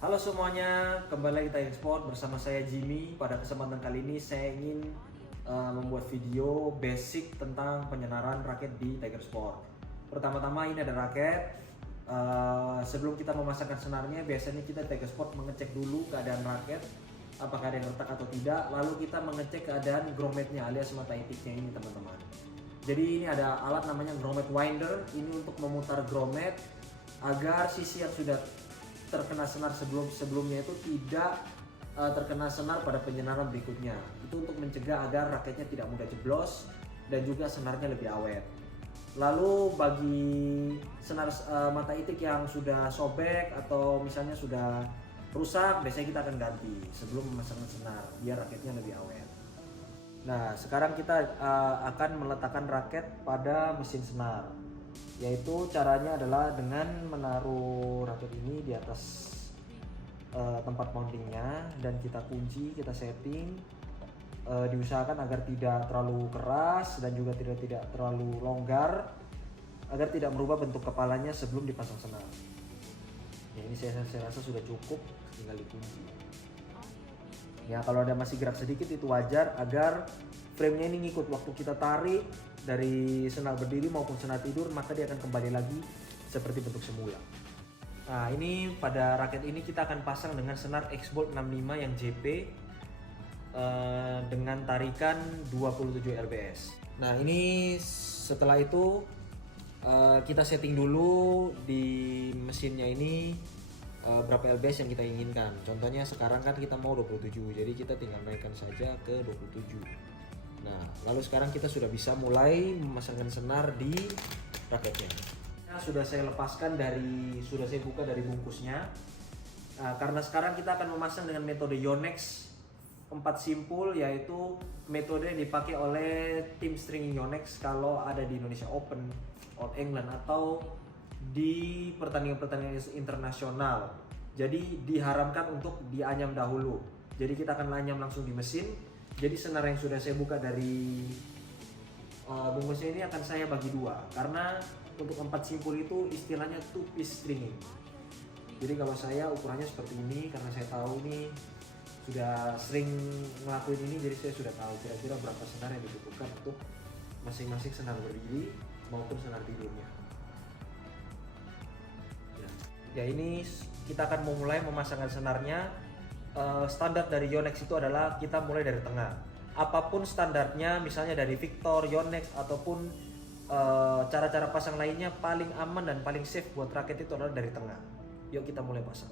Halo semuanya, kembali lagi Tiger Sport bersama saya Jimmy. Pada kesempatan kali ini saya ingin membuat video basic tentang penyenaran raket di Tiger Sport. Pertama-tama ini ada raket. Sebelum kita memasangkan senarnya, biasanya kita Tiger Sport mengecek dulu keadaan raket, apakah ada yang retak atau tidak. Lalu kita mengecek keadaan grommetnya alias mata itiknya ini teman-teman. Jadi ini ada alat namanya grommet winder. Ini untuk memutar grommet agar sisi yang sudah terkena senar sebelumnya itu tidak terkena senar pada penyenaran berikutnya. Itu untuk mencegah agar raketnya tidak mudah jeblos dan juga senarnya lebih awet. Lalu bagi senar mata itik yang sudah sobek atau misalnya sudah rusak, biasanya kita akan ganti sebelum memasangkan senar biar raketnya lebih awet. Nah, sekarang kita akan meletakkan raket pada mesin senar. Yaitu caranya adalah dengan menaruh raket ini di atas tempat mountingnya dan kita kunci, kita setting. Diusahakan agar tidak terlalu keras dan juga tidak terlalu longgar agar tidak merubah bentuk kepalanya sebelum dipasang senar. Ya, ini saya rasa sudah cukup, tinggal dikunci. Ya, kalau ada masih gerak sedikit itu wajar agar frame-nya ini ngikut waktu kita tarik dari senar berdiri maupun senar tidur, maka dia akan kembali lagi seperti bentuk semula. Nah, ini pada raket ini kita akan pasang dengan senar X-Bolt 65 yang JP dengan tarikan 27 RBS. Nah, ini setelah itu kita setting dulu di mesinnya ini berapa LBS yang kita inginkan. Contohnya sekarang kan kita mau 27, jadi kita tinggal naikkan saja ke 27. Nah, lalu sekarang kita sudah bisa mulai memasangkan senar di raketnya. Nah, sudah saya buka dari bungkusnya. Karena sekarang kita akan memasang dengan metode Yonex 4 simpul, yaitu metode yang dipakai oleh tim stringing Yonex kalau ada di Indonesia Open, All England atau di pertandingan-pertandingan internasional. Jadi diharamkan untuk dianyam dahulu. Jadi kita akan anyam langsung di mesin. Jadi senar yang sudah saya buka dari bungkusnya ini akan saya bagi dua, karena untuk 4 simpul itu istilahnya two piece stringing. Jadi kalau saya ukurannya seperti ini, karena saya tahu ini sudah sering ngelakuin ini, jadi saya sudah tahu kira-kira berapa senar yang dibutuhkan untuk masing-masing senar berdiri maupun senar tidurnya. Ya, ini kita akan memulai memasangkan senarnya. Standar dari Yonex itu adalah kita mulai dari tengah. Apapun standarnya, misalnya dari Victor, Yonex ataupun cara-cara pasang lainnya, paling aman dan paling safe buat raket itu adalah dari tengah. Yuk kita mulai pasang.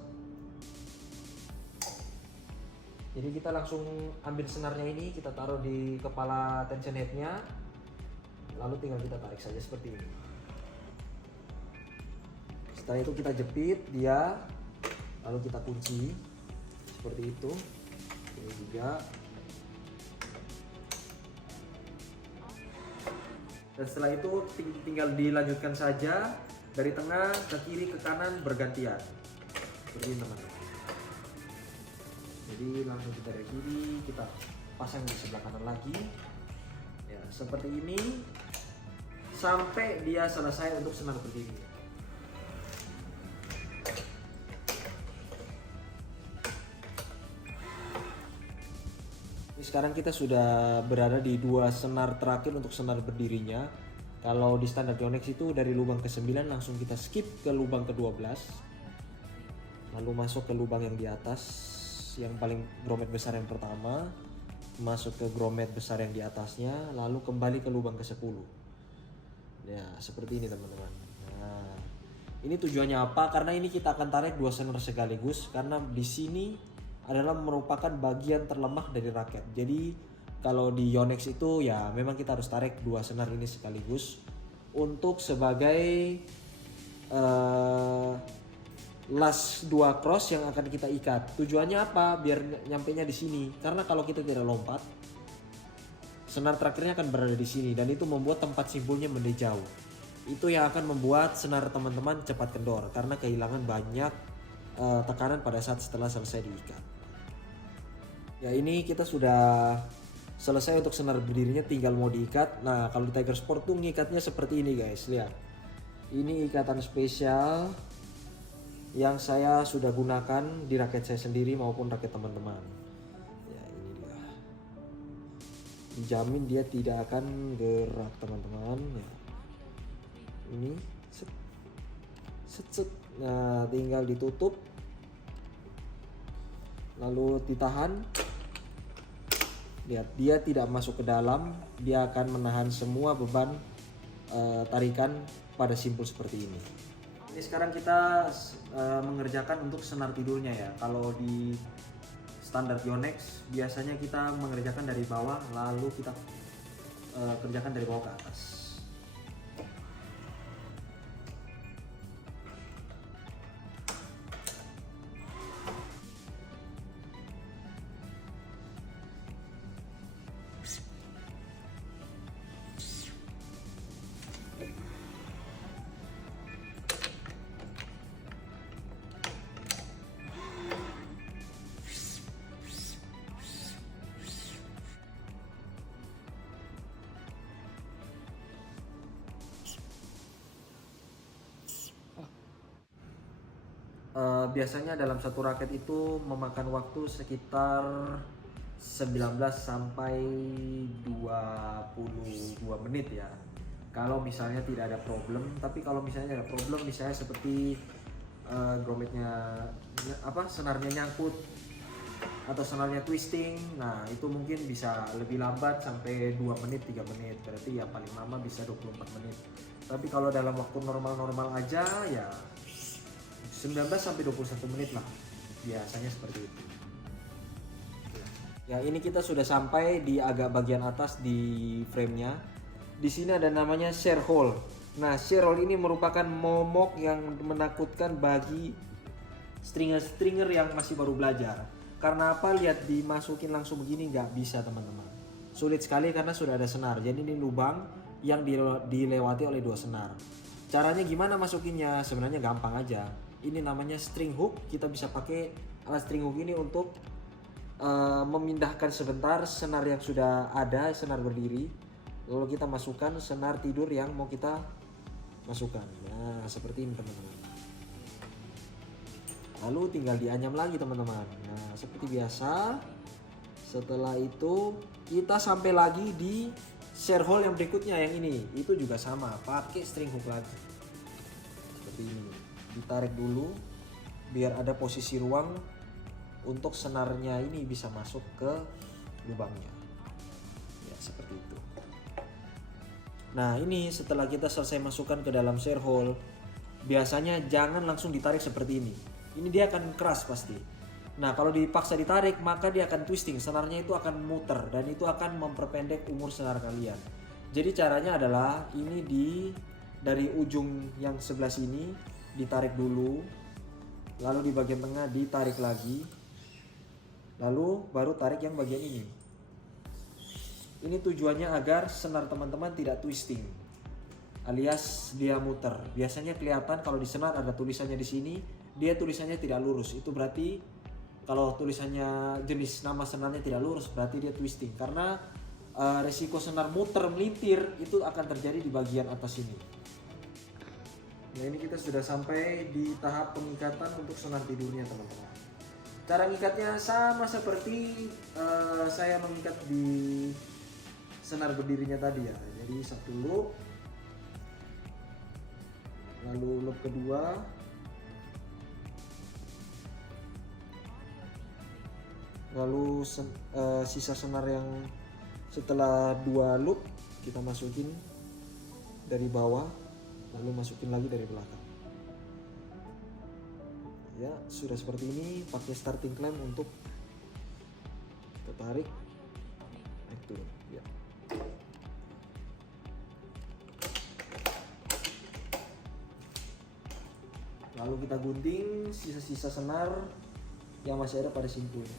Jadi kita langsung ambil senarnya ini, kita taruh di kepala tension headnya, lalu tinggal kita tarik saja seperti ini. Setelah itu kita jepit dia, lalu kita kunci seperti itu. Ini juga. Dan setelah itu tinggal dilanjutkan saja dari tengah ke kiri ke kanan bergantian. Seperti ini teman-teman. Jadi langsung kita dari kiri kita pasang di sebelah kanan lagi. Ya, seperti ini sampai dia selesai untuk senar berdiri. Sekarang kita sudah berada di dua senar terakhir untuk senar berdirinya. Kalau di standar Yonex itu dari lubang ke-9 langsung kita skip ke lubang ke-12, lalu masuk ke lubang yang di atas, yang paling grommet besar yang pertama, masuk ke grommet besar yang di atasnya, lalu kembali ke lubang ke-10. Ya, seperti ini teman-teman. Nah, ini tujuannya apa? Karena ini kita akan tarik dua senar sekaligus, karena di sini adalah merupakan bagian terlemah dari raket. Jadi kalau di Yonex itu ya memang kita harus tarik dua senar ini sekaligus untuk sebagai las dua cross yang akan kita ikat. Tujuannya apa? Biar nyampenya di sini. Karena kalau kita tidak lompat, senar terakhirnya akan berada di sini dan itu membuat tempat simpulnya menjauh. Jauh. Itu yang akan membuat senar teman-teman cepat kendor karena kehilangan banyak tekanan pada saat setelah selesai diikat. Ya, ini kita sudah selesai untuk senar berdirinya, tinggal mau diikat. Nah, kalau di Tiger Sport tuh ngikatnya seperti ini guys, lihat. Ini ikatan spesial yang saya sudah gunakan di raket saya sendiri maupun raket teman-teman. Ya, ini dia. Dijamin dia tidak akan gerak teman-teman. Ya. Ini set, set, set. Nah, tinggal ditutup, lalu ditahan. Lihat, dia tidak masuk ke dalam, dia akan menahan semua beban tarikan pada simpul seperti ini. Ini sekarang kita mengerjakan untuk senar tidurnya ya. Kalau di standar Yonex biasanya kita mengerjakan dari bawah, lalu kita kerjakan dari bawah ke atas. Biasanya dalam satu raket itu memakan waktu sekitar 19 sampai 22 menit ya. Kalau misalnya tidak ada problem, tapi kalau misalnya ada problem, misalnya seperti grometnya senarnya nyangkut atau senarnya twisting, nah itu mungkin bisa lebih lambat sampai 2 menit 3 menit, berarti ya paling lama bisa 24 menit. Tapi kalau dalam waktu normal-normal aja ya 19 sampai 21 menit lah, biasanya seperti itu. Ya, ini kita sudah sampai di agak bagian atas di frame-nya. Di sini ada namanya share hole. Nah, share hole ini merupakan momok yang menakutkan bagi stringer-stringer yang masih baru belajar. Karena apa? Lihat, dimasukin langsung begini nggak bisa teman-teman. Sulit sekali karena sudah ada senar. Jadi ini lubang yang dilewati oleh 2 senar. Caranya gimana masukinnya? Sebenarnya gampang aja. Ini namanya string hook. Kita bisa pakai alat string hook ini untuk memindahkan sebentar senar yang sudah ada, senar berdiri, lalu kita masukkan senar tidur yang mau kita masukkan. Nah, seperti ini teman-teman. Lalu tinggal dianyam lagi teman-teman. Nah, seperti biasa. Setelah itu kita sampai lagi di share hole yang berikutnya, yang ini. Itu juga sama, pakai string hook lagi. Seperti ini. Ditarik dulu biar ada posisi ruang untuk senarnya ini bisa masuk ke lubangnya. Ya, seperti itu. Nah, ini setelah kita selesai masukkan ke dalam share hole, biasanya jangan langsung ditarik seperti ini. Ini dia akan keras pasti. Nah, kalau dipaksa ditarik, maka dia akan twisting. Senarnya itu akan muter dan itu akan memperpendek umur senar kalian. Jadi caranya adalah ini dari ujung yang sebelah sini ditarik dulu, lalu di bagian tengah ditarik lagi, lalu baru tarik yang bagian ini. Ini tujuannya agar senar teman-teman tidak twisting, alias dia muter. Biasanya kelihatan kalau di senar ada tulisannya di sini, dia tulisannya tidak lurus. Itu berarti kalau tulisannya jenis nama senarnya tidak lurus, berarti dia twisting. Karena resiko senar muter melintir itu akan terjadi di bagian atas ini. Nah, ini kita sudah sampai di tahap pengikatan untuk senar tidurnya teman-teman. Cara ngikatnya sama seperti saya mengikat di senar berdirinya tadi ya. Jadi satu loop, lalu loop kedua, lalu sisa senar yang setelah 2 loop kita masukin dari bawah, lalu masukin lagi dari belakang. Ya, sudah seperti ini. Pakai starting clamp untuk kita tarik, naik turun. Ya. Lalu kita gunting sisa-sisa senar yang masih ada pada simpulnya.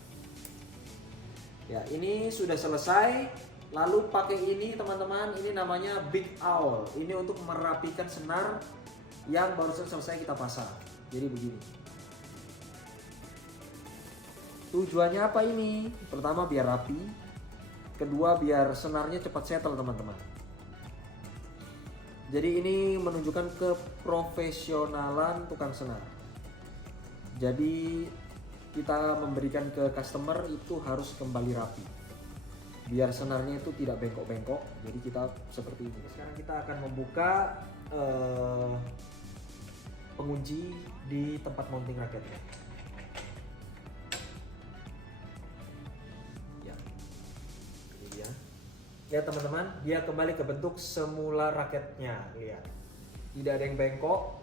Ya, ini sudah selesai. Lalu pakai ini teman-teman, ini namanya Big Owl. Ini untuk merapikan senar yang barusan selesai kita pasang. Jadi begini. Tujuannya apa ini? Pertama biar rapi, kedua biar senarnya cepat settle teman-teman. Jadi ini menunjukkan keprofesionalan tukang senar. Jadi kita memberikan ke customer itu harus kembali rapi, biar senarnya itu tidak bengkok-bengkok. Jadi kita seperti ini. Sekarang kita akan membuka pengunci di tempat mounting raketnya. Ya, ini dia. Ya teman-teman, dia kembali ke bentuk semula raketnya. Lihat, tidak ada yang bengkok,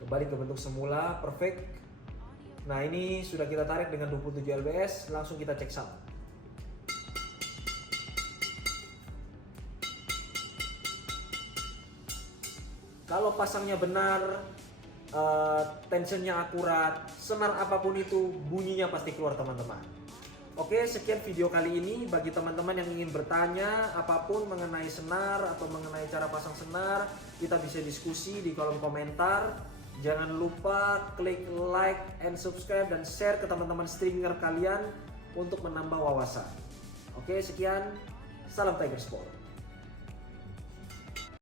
kembali ke bentuk semula, perfect. Nah ini sudah kita tarik dengan 27 lbs, langsung kita cek sound. Kalau pasangnya benar, tensionnya akurat, senar apapun itu bunyinya pasti keluar teman-teman. Oke, sekian video kali ini. Bagi teman-teman yang ingin bertanya apapun mengenai senar atau mengenai cara pasang senar, kita bisa diskusi di kolom komentar. Jangan lupa klik like and subscribe dan share ke teman-teman streamer kalian untuk menambah wawasan. Oke, sekian. Salam Tiger Sport.